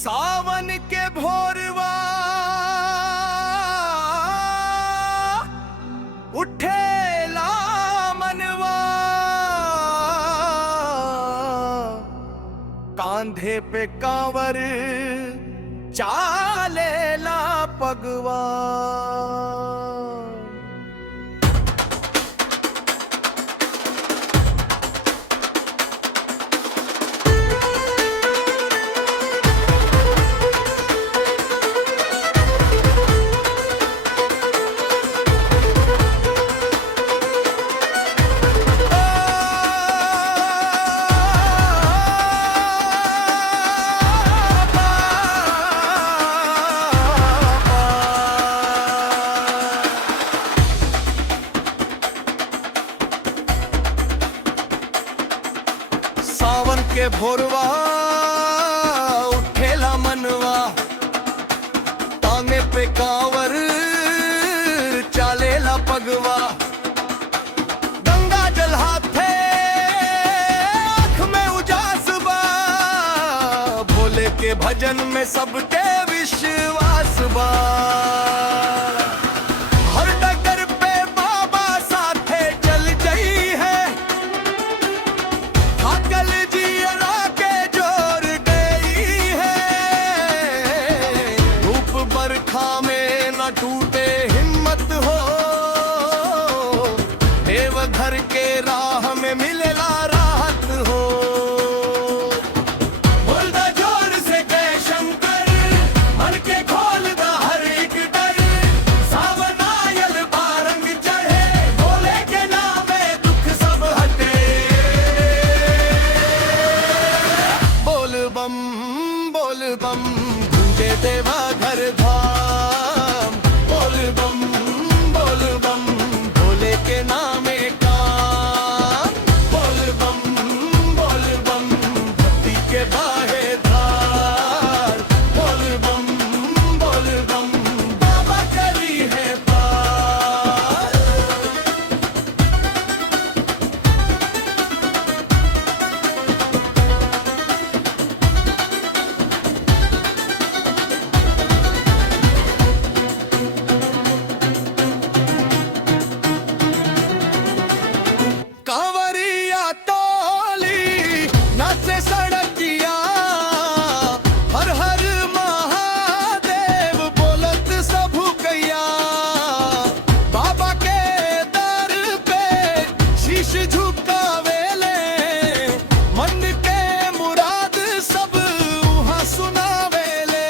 सावन के भोरवा उठेला मनवा, कांधे पे कांवर चालेला पगवा। सावन के भोरवा उठेला मनवा, तांगे पे कांवर चालेला पगवा। गंगा जल हाथे आँख में उजास बा, भोले के भजन में सबके विश्वास बा। हर डगर पे बाबा साथे चल गई है, अकल जियरा के जोर गई है। धूप बरखा में न टूटे हिम्मत हो, देवघर के राह में मिलेला राहत हो। बोल दा जोर से जय शंकर, मन के खोल दा हर एक डर। सावन आयल बारंग चढ़े, भोले के नाम में दुख सब हटे। बोल बम गूंजे देवा घर धाम। बोल बम भोले के नामे काम। बोल बम भक्ति के बाहे धार। बोल बम बाबा करी है पार। कांवरिया तोली नाचे सड़किया, हर हर महादेव बोलत सबू गैया। बाबा के दर पे शीश झुकावेले, मन के मुराद सब वहाँ सुनावेले।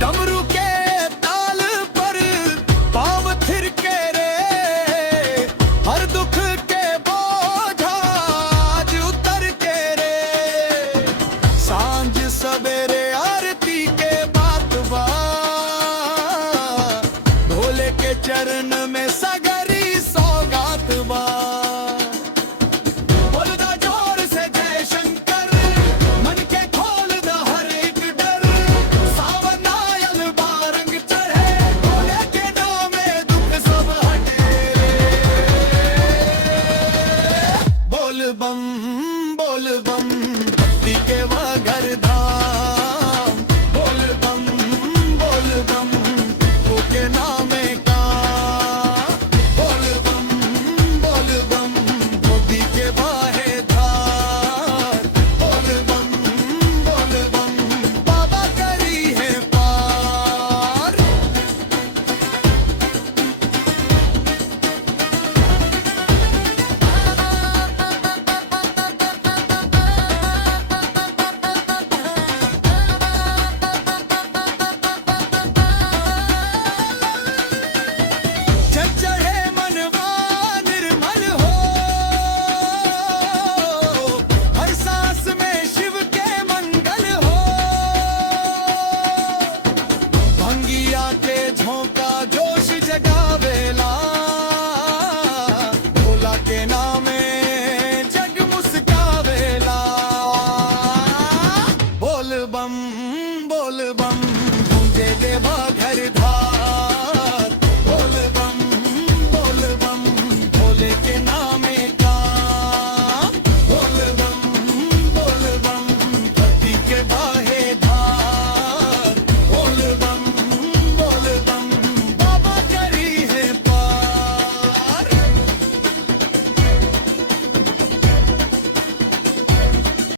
डमरू के ताल पर पाँव थिरके रे, हर दुख के बोझा आज उतर के रे। सांझ सवेरे आरती के बात बा, भोले के चरण